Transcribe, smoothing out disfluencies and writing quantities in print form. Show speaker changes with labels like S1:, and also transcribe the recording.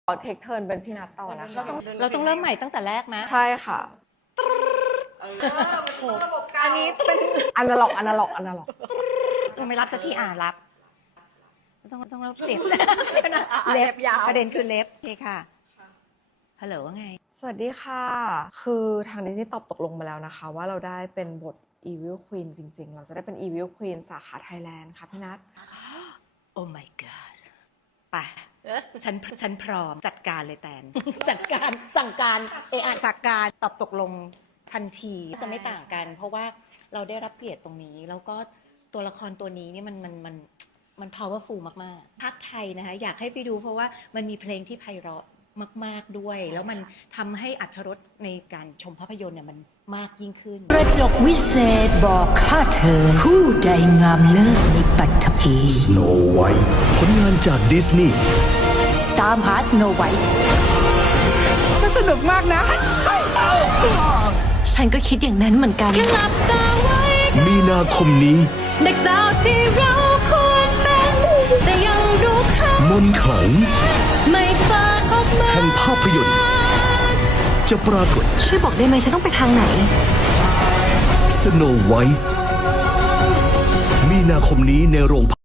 S1: เทคเทิร์นเป็นพี่นัทต่อนะคะ
S2: เราต้องเริ่มใหม่ตั้งแต่แรกนะ
S1: ใช่ค่ะ อันนี้เป็นอนาล็อก
S2: เราไม่รับสักทีรับต้องรับเสียง
S1: เล็บยาว
S2: ประเด็นคือเล็บโอเคค่ะฮัลโหลว่าไง
S1: สวัสดีค่ะ คือทางดิสนีย์ตอบตกลงมาแล้วนะคะว่าเราได้เป็นบท Evil Queen จริงๆ เราจะได้เป็น Evil Queen สาขาไทยแลนด์ค่ะพี่นัท
S2: โอ้ my god ไปฉันพร้อมจัดการเลยแตน จัดการสั่งการสั่งการตอบตกลงทันทีจะไม่ต่างกัน เพราะว่าเราได้รับเกียรติตรงนี้ แล้วก็ตัวละครตัวนี้นี่มัน powerful มากๆภาคไทยนะคะอยากให้ไปดูเพราะว่ามันมีเพลงที่ไพเราะมากๆด้วย แล้วมันทำให้อรรถรสในการชมภาพยนตร์เนี่ยมันมากยิ่งขึ้น
S3: กระจกวิเศษบอกข้าเธอ ผู้ใดงามเลิศในปัตภี
S4: Snow White ผลงานจากดิสนีย์
S3: ตามหาสโนไวท์ก็สนุกมากนะ ใช่ฉันก็คิดอย่างนั้นเหมือนกันแค่หลับตาไว้
S4: มีนาคมนี้
S3: เด็กสาวที่เราควรเป็นแต่ยังดูเขา
S4: มนต์ขลัง
S3: ไม่เปิดออกมา
S4: แห่งภาพยนตร์ จะปรากฏ
S3: ช่วยบอกได้ไหมฉันต้องไปทางไหน
S4: Snow White มีนาคมนี้ในโรง